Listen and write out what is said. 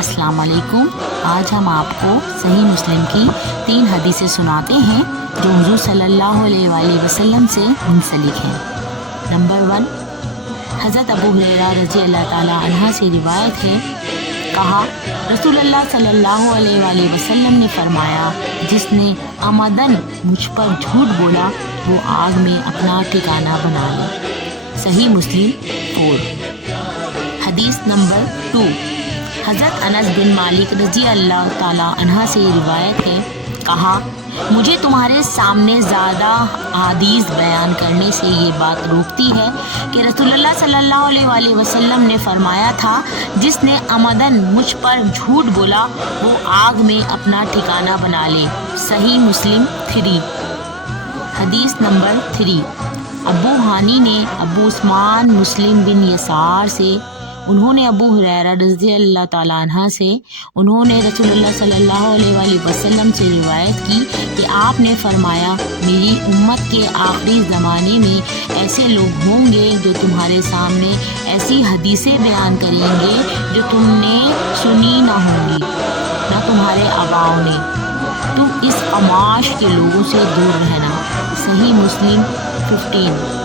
السلام علیکم۔ آج ہم آپ کو صحیح مسلم کی 3 حدیثیں سناتے ہیں جو حضور صلی اللہ علیہ وآلہ وسلم سے منسلک ہیں۔ نمبر 1، حضرت ابو ہریرہ رضی اللہ تعالیٰ عنہ سے روایت ہے، کہا رسول اللہ صلی اللہ علیہ وآلہ وسلم نے فرمایا، جس نے عمدن مجھ پر جھوٹ بولا وہ آگ میں اپنا ٹھکانہ بنا لے۔ صحیح مسلم 4۔ حدیث نمبر 2، حضرت انس بن مالک رضی اللہ تعالیٰ عنہ سے روایت ہے، کہا مجھے تمہارے سامنے زیادہ احادیث بیان کرنے سے یہ بات روکتی ہے کہ رسول اللہ صلی اللہ علیہ وآلہ وسلم نے فرمایا تھا، جس نے عمدن مجھ پر جھوٹ بولا وہ آگ میں اپنا ٹھکانہ بنا لے۔ صحیح مسلم 3۔ حدیث نمبر 3، ابو ہانی نے ابو عثمان مسلم بن یسار سے، انہوں نے ابو ہریرہ رضی اللہ تعالیٰ عنہ سے، انہوں نے رسول اللہ صلی اللہ علیہ وآلہ وسلم سے روایت کی کہ آپ نے فرمایا، میری امت کے آخری زمانے میں ایسے لوگ ہوں گے جو تمہارے سامنے ایسی حدیثیں بیان کریں گے جو تم نے سنی نہ ہوں گی نہ تمہارے آباؤں نے۔ تم اس قماش کے لوگوں سے دور رہنا۔ صحیح مسلم 15۔